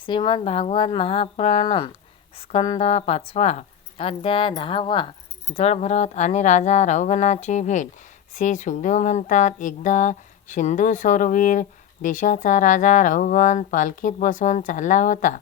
श्रीमद भागवत महापुराणम स्कंद 5 अध्याय 10 जळभरत आणि राजा रौगणाची भेट. श्री सुखदेव म्हणतात, एकदा सिंधू सौरवीर देशाचा राजा रौगण पालखीत बसून चालला होता.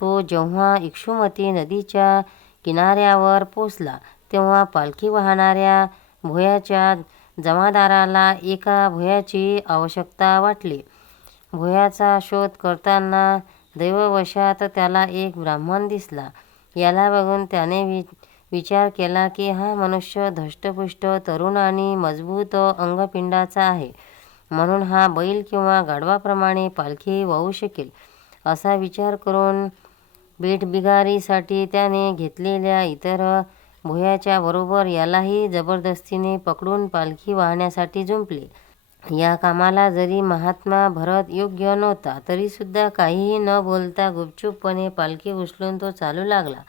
तो जेव्हा इक्षुमती नदीच्या किनाऱ्यावर पोचला तेव्हा पालखी वाहणाऱ्या भोयाच्या जमादाराला एका भोयाची आवश्यकता वाटली. भोयाचा शोध करताना दैववशात त्याला एक ब्राह्मण दिसला. याला बघून त्याने विचार केला की हा मनुष्य धष्टपुष्ट, तरुण आणि मजबूत अंगपिंडाचा आहे, म्हणून हा बैल किंवा गाढवाप्रमाणे पालखी वाहू शकेल. असा विचार करून भेटबिगारीसाठी त्याने घेतलेल्या इतर भोयाच्या बरोबर यालाही जबरदस्तीने पकडून पालखी वाहण्यासाठी जुंपले. या कामाला जरी महात्मा भरत योग्य नव्हता तरीसुद्धा काहीही न बोलता गुपचूपपणे पालखी उचलून तो चालू लागला.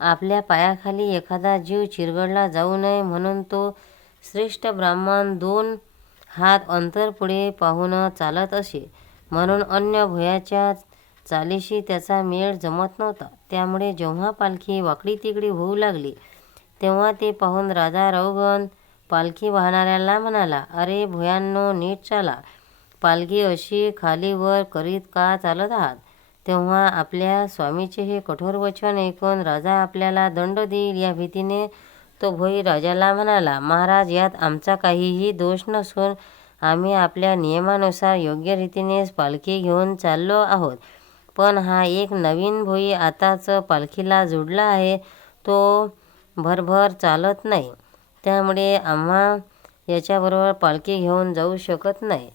आपल्या पायाखाली एखादा जीव चिरगडला जाऊ नये म्हणून तो श्रेष्ठ ब्राह्मण 2 हात अंतर पुढे पाहून चालत असे, म्हणून अन्य भोयाच्या चालीशी त्याचा मेळ जमत नव्हता. त्यामुळे जेव्हा पालखी वाकडी तिकडी होऊ लागली तेव्हा ते पाहून राजा रौगण पालखी वाहणाऱ्याला म्हणाला, अरे भोयांनो, नीट चाला. पालखी अशी खालीवर करीत का चालत आहात? तेव्हा आपल्या स्वामीचे हे कठोर वचन ऐकून राजा आपल्याला दंड देईल या भीतीने तो भोई राजाला म्हणाला, महाराज, यात आमचा काहीही दोष नसून आम्ही आपल्या नियमानुसार योग्य रीतीनेच पालखी घेऊन चाललो आहोत. पण हा एक नवीन भोई आताच पालखीला जुडला आहे, तो भरभर चालत नाही, त्यामुळे आम्हा याच्याबरोबर पालखी घेऊन जाऊ शकत नाही.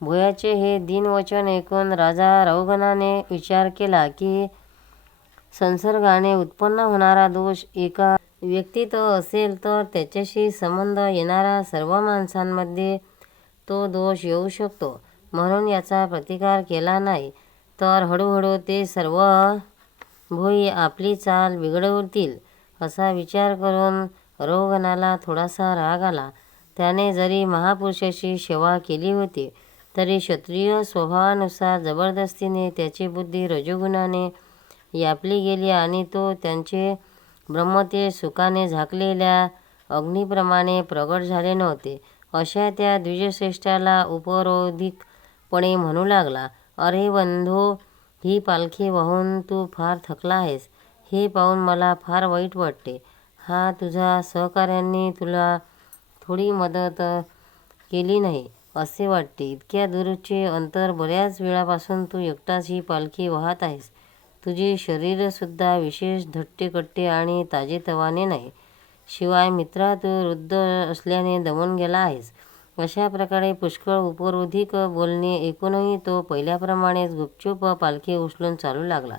भोयाचे हे दीनवचन ऐकून राजा रौगणाने विचार केला की संसर्गाने उत्पन्न होणारा दोष एका व्यक्तीत असेल तर त्याच्याशी संबंध येणाऱ्या सर्व माणसांमध्ये तो दोष येऊ शकतो. म्हणून याचा प्रतिकार केला नाही तर हळूहळू ते सर्व भोई आपली चाल बिघडवतील. असा विचार करून रौगणाला थोडासा राग आला. त्याने जरी महापुरुषाची सेवा केली होती तरी क्षत्रिय स्वभावानुसार जबरदस्तीने त्याची बुद्धी रजोगुणाने व्यापली गेली आणि तो त्यांचे ब्रह्मतेज सुखाने झाकलेल्या अग्नीप्रमाणे प्रगट झाले नव्हते. अशा त्या द्विजश्रेष्ठाला उपरोधिकपणे म्हणू लागला, अरे बंधो, ही पालखी वाहून तू फार थकला आहेस. हे पाहून मला फार वाईट वाटते. हा तुझ्या सहकाऱ्यांनी तुला थोडी मदत केली नाही असे वाटते. इतक्या दूरचे अंतर बऱ्याच वेळापासून तू एकटाच ही पालखी वाहत आहेस. तुझे शरीरसुद्धा विशेष धट्टेकट्टे आणि ताजेतवाने नाही. शिवाय मित्रा, तू वृद्ध असल्याने दमून गेला आहेस. अशा प्रकारे पुष्कळ उपरोधिक बोलणे ऐकूनही तो पहिल्याप्रमाणेच गुपचूप पालखी उचलून चालू लागला.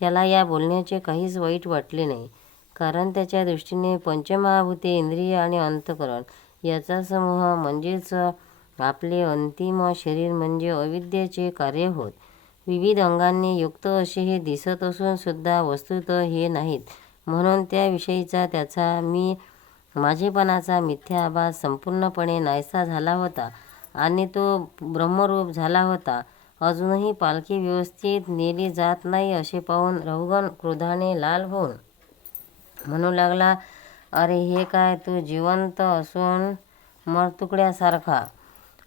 त्याला या बोलण्याचे काहीच वाईट वाटले नाही, कारण त्याच्या दृष्टीने पंचमहाभूते, इंद्रिय आणि अंतःकरण याचा समूह म्हणजेच आपले अंतिम शरीर म्हणजे अविद्येचे कार्य होत. विविध अंगांनी युक्त असे हे दिसत असून सुद्धा वस्तुत हे नाहीत. म्हणून त्याविषयीचा त्याचा मी माझेपणाचा मिथ्या आभास संपूर्णपणे नाहीसा झाला होता आणि तो ब्रह्मरूप झाला होता. अजूनही पालखी व्यवस्थित नेली जात नाही असे पाहून रौगण क्रोधाने लाल होऊन म्हणू लागला, अरे हे काय, तू जिवंत असून मरतुकड्यासारखा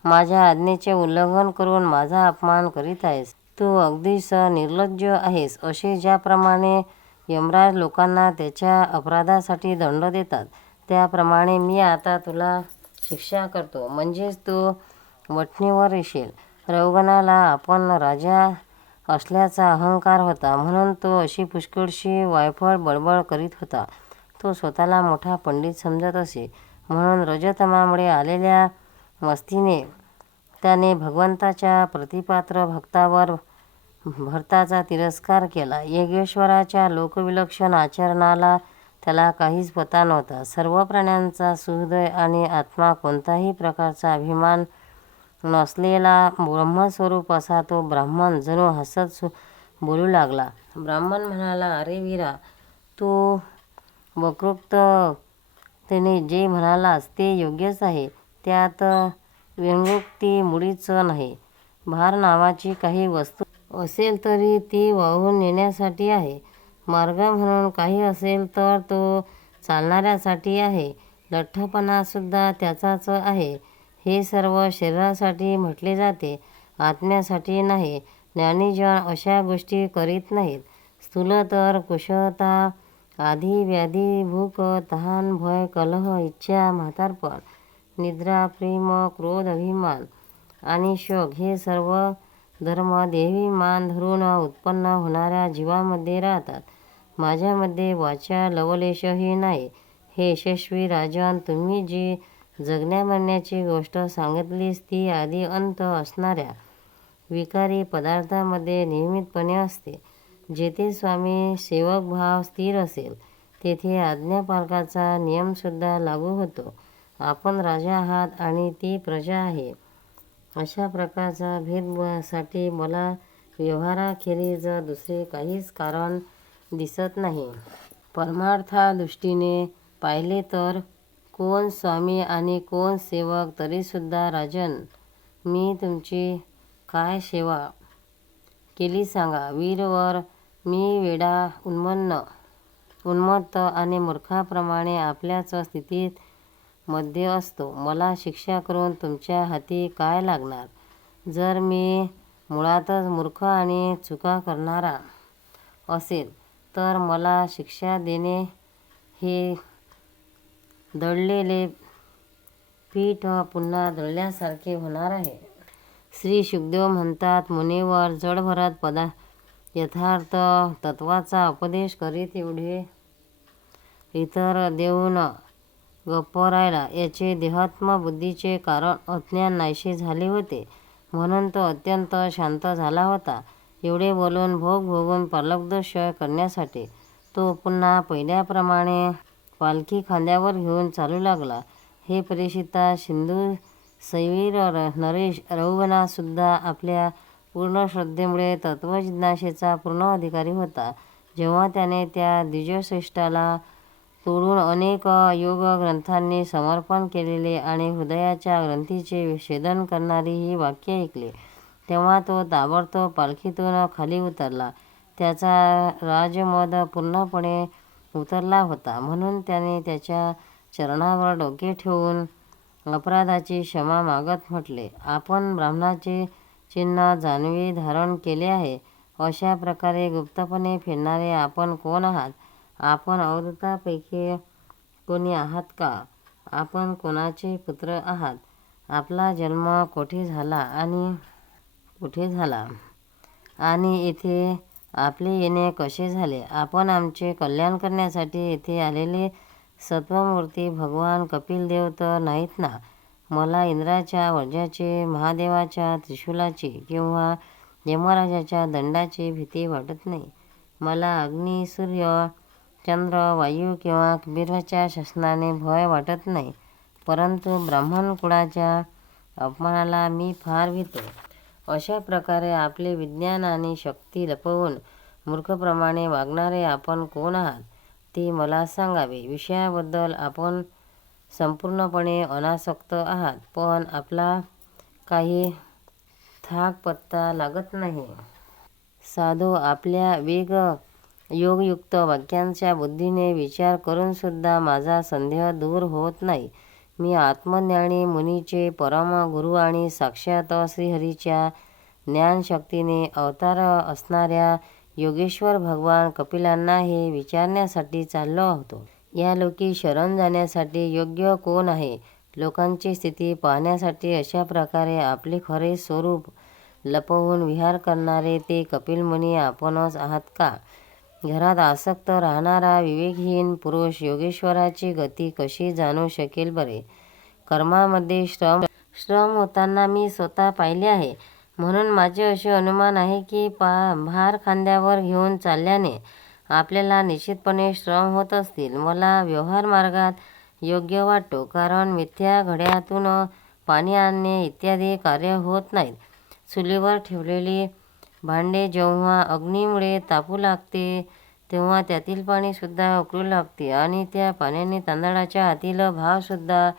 माझ्या आज्ञेचे उल्लंघन करून माझा अपमान करीत आहेस. तू अगदीच निर्लज्ज आहेस. असे ज्याप्रमाणे यमराज लोकांना त्याच्या अपराधासाठी दंड देतात त्याप्रमाणे मी आता तुला शिक्षा करतो, म्हणजेच तू वठणीवर येशील. रौगणाला आपण राजा असल्याचा अहंकार होता, म्हणून तो अशी पुष्कळशी वायफळ बडबड करीत होता. तो स्वतःला मोठा पंडित समजत असे, म्हणून रजतमामुळे आलेल्या मस्तीने त्याने भगवंताच्या प्रतिपात्र भक्तावर भरताचा तिरस्कार केला. योगेश्वराच्या लोकविलक्षण आचरणाला त्याला काहीच पत्ता नव्हता. सर्व प्राण्यांचा सुहृदय आणि आत्मा, कोणताही प्रकारचा अभिमान नसलेला ब्रह्मस्वरूप असा तो ब्राह्मण जणू हसत बोलू लागला. ब्राह्मण म्हणाला, अरे वीरा, तू वक्रोक्ततेने जे म्हणालास ते योग्यच आहे. त्यात व्यंगोक्ती मुळीच नाही. भार नावाची काही वस्तू असेल तरी ती वाहून नेण्यासाठी आहे. मार्ग म्हणून काही असेल तर तो चालणाऱ्यासाठी आहे. लठ्ठपणासुद्धा त्याचाच आहे. हे सर्व शरीरासाठी म्हटले जाते, आत्म्यासाठी नाही. ज्ञानीजन अशा गोष्टी करीत नाहीत. स्थूल तर कुशलता, आधी व्याधी, भूक, तहान, भय, कलह, इच्छा, म्हातारपण, निद्रा, प्रेम, क्रोध, अभिमान आणि शोक हे सर्व धर्म देवी मान धरून उत्पन्न होणाऱ्या जीवामध्ये राहतात. माझ्यामध्ये वाचा लवलेशही नाही. हे यशस्वी राजन, तुम्ही जी जगण्या मरण्याची गोष्ट सांगितलीस ती आधी अंत असणाऱ्या विकारी पदार्थामध्ये नियमितपणे असते. जेथे स्वामी सेवक भाव स्थिर असेल तेथे आज्ञापालकाचा नियमसुद्धा लागू होतो. आपण राजा आहात आणि ती प्रजा आहे. अशा प्रकारचा भेदसाठी मला व्यवहाराखेरीज दुसरे काहीच कारण दिसत नाही. परमार्थदृष्टीने पाहिले तर कोण स्वामी आणि कोण सेवक. तरीसुद्धा राजन, मी तुमची काय सेवा केली सांगा. वीरवर, मी वेडा, उन्मत्त आणि मूर्खाप्रमाणे आपल्याच स्थितीत मध्ये असतो. मला शिक्षा करून तुमच्या हाती काय लागणार. जर मी मुळातच मूर्ख आणि चुका करणारा असेल तर मला शिक्षा देणे हे दळलेले पीठ पुन्हा दळल्यासारखे होणार आहे. श्री शुकदेव म्हणतात, मुनीवर जडभरत यथार्थ तत्वाचा उपदेश करीत एवढे इतर देऊन गप्प राहिला. याचे देहात्म बुद्धीचे कारण अज्ञान नाहीसे झाले होते, म्हणून तो अत्यंत शांत झाला होता. एवढे बोलून भोग भोगून परलोकदर्शन करण्यासाठी तो पुन्हा पहिल्याप्रमाणे पालखी खांद्यावर घेऊन चालू लागला. हे परीक्षिता, सिंधू सैवीर नरेश रघुगणसुद्धा आपल्या पूर्ण श्रद्धेमुळे तत्वजिज्ञासेचा पूर्ण अधिकारी होता. जेव्हा त्याने त्या द्विजश्रेष्ठाला तोडून अनेक योगग्रंथांनी समर्पण केलेले आणि हृदयाच्या ग्रंथीचे छेदन करणारी ही वाक्ये ऐकली, तेव्हा तो ताबडतोब पालखीतून खाली उतरला. त्याचा राजमद पूर्णपणे उतरला होता, म्हणून त्याने त्याच्या चरणावर डोके ठेवून अपराधाची क्षमा मागत म्हटले, आपण ब्राह्मणाचे चिन्ह जानवे धारण केले आहे. अशा प्रकारे गुप्तपणे फिरणारे आपण कोण आहात. आपण अवधूतांपैकी कोणी आहात का. आपण कोणाचे पुत्र आहात. आपला जन्म कोठे झाला आणि येथे आपले येणे कसे झाले. आपण आमचे कल्याण करण्यासाठी येथे आलेले सत्वमूर्ती भगवान कपिलदेव तर नाहीत ना. मला इंद्राच्या वज्राचे, महादेवाच्या त्रिशूलाची किंवा यमराजाच्या दंडाची भीती वाटत नाही. मला अग्नी, सूर्य, चंद्र, वायू किंवा कबीराच्या शासनाने भय वाटत नाही. परंतु ब्राह्मण कुळाच्या अपमानाला मी फार भीतो. अशा प्रकारे आपले विज्ञान आणि शक्ती लपवून मूर्खप्रमाणे वागणारे आपण कोण आहात ते मला सांगावे. विषयाबद्दल आपण संपूर्णपणे अनासक्त आहात, पण आपला काही थाक पत्ता लागत नाही. साधू आपल्या योगयुक्त वाक्यांच्या बुद्धीने विचार करूनसुद्धा माझा संदेह दूर होत नाही. मी आत्मज्ञानी मुनीचे परम गुरु आणि साक्षात श्रीहरीच्या ज्ञानशक्तीने अवतार असणाऱ्या योगेश्वर भगवान कपिलांना हे विचारण्यासाठी चाललो होतो. या लोकी शरण जाण्यासाठी योग्य कोण आहे. लोकांची स्थिती पाहण्यासाठी अशा प्रकारे आपले खरे स्वरूप लपवून विहार करणारे ते कपिलमुनी आपणच आहात का. घरात आसक्त राहणारा विवेकहीन पुरुष योगेश्वराची गती कशी जाणू शकेल बरे. कर्मामध्ये श्रम होताना मी स्वतः पाहिले आहे, म्हणून माझे असे अनुमान आहे की भार खांद्यावर घेऊन चालल्याने आपल्याला निश्चितपणे श्रम होत असतील. मला व्यवहार मार्गात योग्य वाटतो, कारण मिथ्या घड्यातून पाणी आणणे इत्यादी कार्य होत नाहीत. चुलीवर ठेवलेली भांडे जेव्हा अग्नीमुळे तापू लागते तेव्हा त्यातील पाणीसुद्धा उकळू लागते आणि त्या पाण्याने तांदळाच्या आतील भावसुद्धा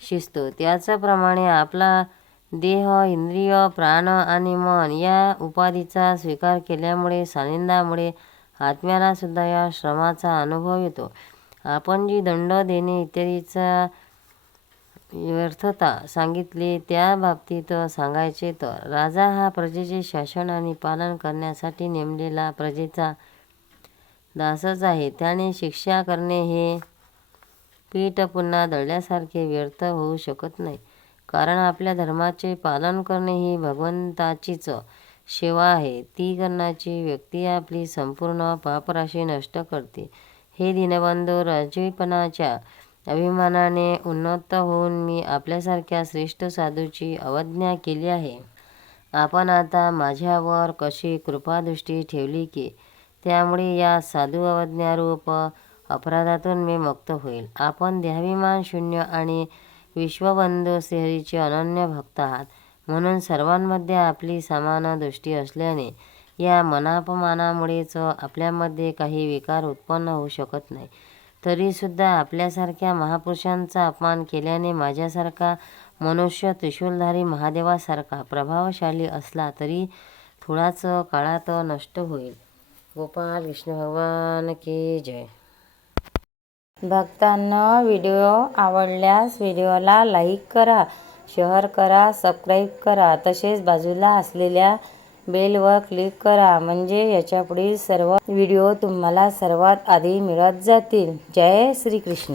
शिजतो. त्याचप्रमाणे आपला देह, इंद्रिय, प्राण आणि मन या उपाधीचा स्वीकार केल्यामुळे सानिध्यामुळे आत्म्याला सुद्धा या श्रमाचा अनुभव येतो. आपण जी दंड देणे इत्यादीचा व्यर्थता सांगितली त्या बाबतीत सांगायचे तर राजा हा प्रजेचे शासन आणि पालन करण्यासाठी नेमलेला प्रजेचा दासच आहे. त्याने शिक्षा करणे हे पीठ पुन्हा दळल्यासारखे व्यर्थ होऊ शकत नाही. कारण आपल्या धर्माचे पालन करणे ही भगवंताचीच सेवा आहे. ती करण्याची व्यक्ती आपली संपूर्ण पापराशी नष्ट करते. हे दीनबंधू, राजवीपणाच्या अभिमानाने उन्मत्त होऊन मी आपल्यासारख्या श्रेष्ठ साधूची अवज्ञा केली आहे. आपण आता माझ्यावर कशी कृपादृष्टी ठेवली की त्यामुळे या साधू अवज्ञारूप अपराधातून मी मुक्त होईल. आपण देहाभिमान शून्य आणि विश्वबंधू श्रीहरीचे अनन्य भक्त आहात. म्हणून सर्वांमध्ये आपली समान दृष्टी असल्याने या मनापमानामुळेच आपल्यामध्ये काही विकार उत्पन्न होऊ शकत नाही. तरीसुद्धा आपल्यासारख्या महापुरुषांचा अपमान केल्याने माझ्यासारखा मनुष्य त्रिशूलधारी महादेवासारखा प्रभावशाली असला तरी थोड्याच काळात नष्ट होईल. गोपाल कृष्ण भगवान की जय. भक्तांनो, व्हिडिओ आवडल्यास व्हिडिओला लाईक करा, शेअर करा, सबस्क्राईब करा. तसेच बाजूला असलेल्या बेलवर क्लिक करा म्हणजे याच्यापुढील सर्व व्हिडिओ तुम्हाला सर्वात आधी मिळत जातील. जय श्री कृष्ण.